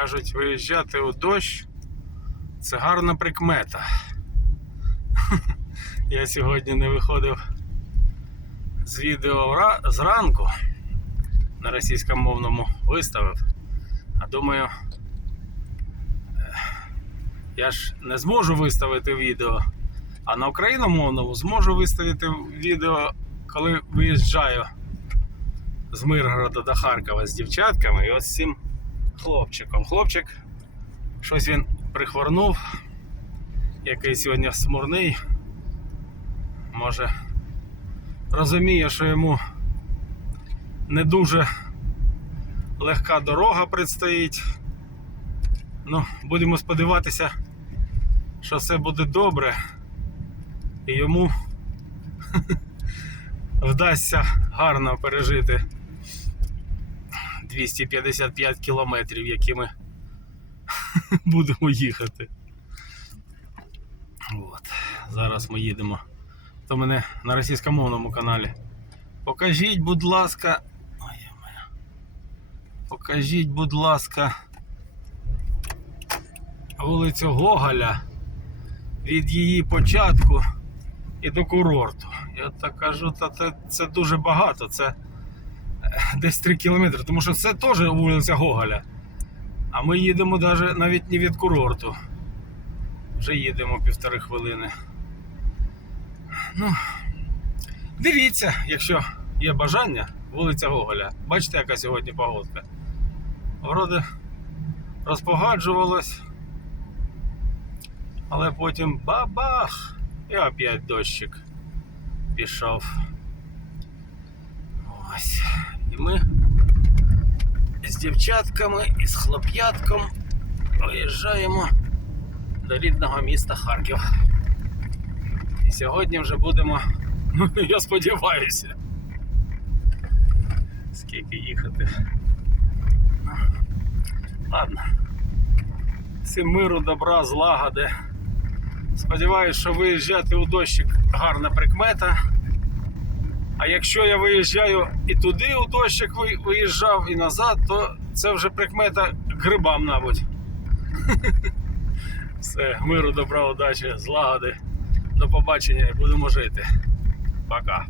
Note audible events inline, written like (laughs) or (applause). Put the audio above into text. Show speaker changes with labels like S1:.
S1: Кажуть, виїжджати у дощ це гарна прикмета. (laughs) Я сьогодні не виходив з відео зранку на російськомовному виставив. А думаю, е, я ж не зможу виставити відео, а на україномовному зможу виставити відео, коли виїжджаю з Миргорода до Харкова з дівчатками і ось цим хлопчиком. Хлопчик, щось він прихворнув, який сьогодні смурний. Може, розуміє, що йому не дуже легка дорога предстоїть. Ну, будемо сподіватися, що все буде добре і йому (laughs) вдасться гарно пережити 255 кілометрів, які ми (laughs) будемо їхати. От. Зараз ми їдемо. То мене на російськомовному каналі. Покажіть, будь ласка. Ой, моя. Покажіть, будь ласка, вулицю Гоголя від її початку і до курорту. Я так кажу, та це, це дуже багато. Це (laughs) десь 3 кілометри, тому що це теж вулиця Гоголя. А ми їдемо даже навіть не від курорту. Вже їдемо півтори хвилини. Ну, дивіться, якщо є бажання, вулиця Гоголя. Бачите, яка сьогодні погодка. Вроде розпогаджувалось, але потім бабах! І опять дощик пішов. Ось. І ми з дівчатками і з хлоп'ятком виїжджаємо до рідного міста Харків. І сьогодні вже будемо, ну (laughs) я сподіваюся, скільки їхати. Ну, Ладно. Всім миру, добра, злагоди. Сподіваюсь, що виїжджати у дощик гарна прикмета. А якщо я виїжджаю і туди у дощик ви- виїжджав, і назад, то це вже прикмета грибам, мабуть. (laughs) Все, миру, добра, удачі, злагоди. До побачення і будемо жити. Пока.